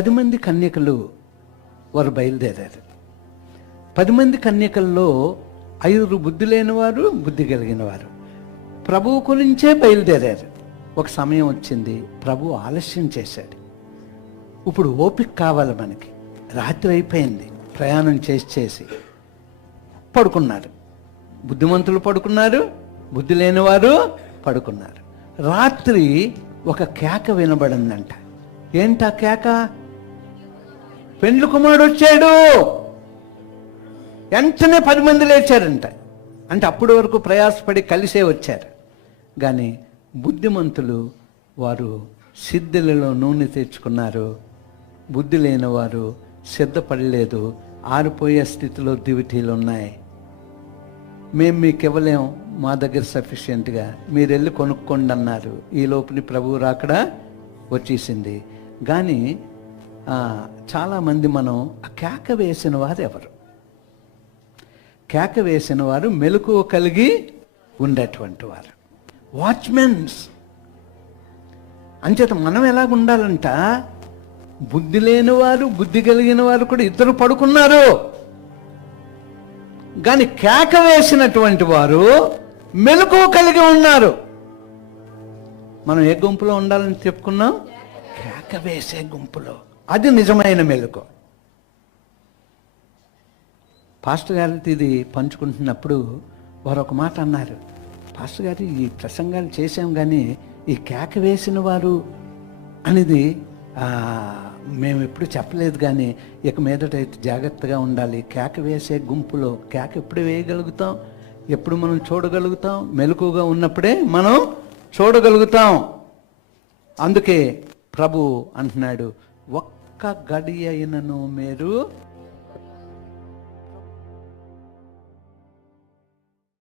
పది మంది కన్యకలు వారు బయలుదేరారు. పది మంది కన్యకల్లో ఐదుగురు బుద్ధి లేనివారు బుద్ధి కలిగిన వారు ప్రభువు గురించే బయలుదేరారు. ఒక సమయం వచ్చింది ప్రభు ఆలస్యం చేశాడు. ఇప్పుడు ఓపిక కావాలి మనకి. రాత్రి అయిపోయింది ప్రయాణం చేసి చేసి. పడుకున్నారు. బుద్ధిమంతులు పడుకున్నారు బుద్ధి లేనివారు పడుకున్నారు. రాత్రి ఒక కేక వినబడిందంట. ఏంటా కేక? పెండ్లి కుమారుడు వచ్చాడు. వెంటనే పది మంది లేచారంట. అంటే అప్పటి వరకు ప్రయాసపడి కలిసే వచ్చారు. కానీ బుద్ధిమంతులు వారు సిద్ధులలో నూనె తెచ్చుకున్నారు. బుద్ధి లేని వారు సిద్ధపడలేదు. ఆరిపోయే స్థితిలో దివిటీలు ఉన్నాయి. మేము మీకు ఇవ్వలేం మా దగ్గర సఫిషియెంట్గా. మీరు వెళ్ళి కొనుక్కోండి అన్నారు ఈ లోపలి ప్రభువు రాకడా వచ్చేసింది. కానీ చాలామంది మనం ఆ కేక వేసిన వారు ఎవరు? కేక వేసిన వారు మెలకువ కలిగి ఉండేటువంటి వారు. వాచ్మెన్స్ అంచేత మనం ఎలా ఉండాలంట? బుద్ధి లేని వారు బుద్ధి కలిగిన వారు కూడా ఇద్దరు పడుకున్నారు. కానీ కేక వేసినటువంటి వారు మెలకువ కలిగి ఉన్నారు. మనం ఏ గుంపులో ఉండాలని చెప్పుకున్నాం? కేక వేసే గుంపులో. అది నిజమైన మెలకు. పాస్టర్ గారితో ఇది పంచుకుంటున్నప్పుడు వారు ఒక మాట అన్నారు. పాస్టర్ గారు ఈ ప్రసంగాలు చేశాం కానీ ఈ కేక వేసిన వారు అనేది మేము ఎప్పుడు చెప్పలేదు కానీ ఇక మీదట అయితే జాగ్రత్తగా ఉండాలి. కేక వేసే గుంపులో కేక ఎప్పుడు వేయగలుగుతాం? ఎప్పుడు మనం చూడగలుగుతాం? మెలకుగా ఉన్నప్పుడే మనం చూడగలుగుతాం. అందుకే ప్రభు అంటున్నాడు ఒక్క గడి అయినను మీరు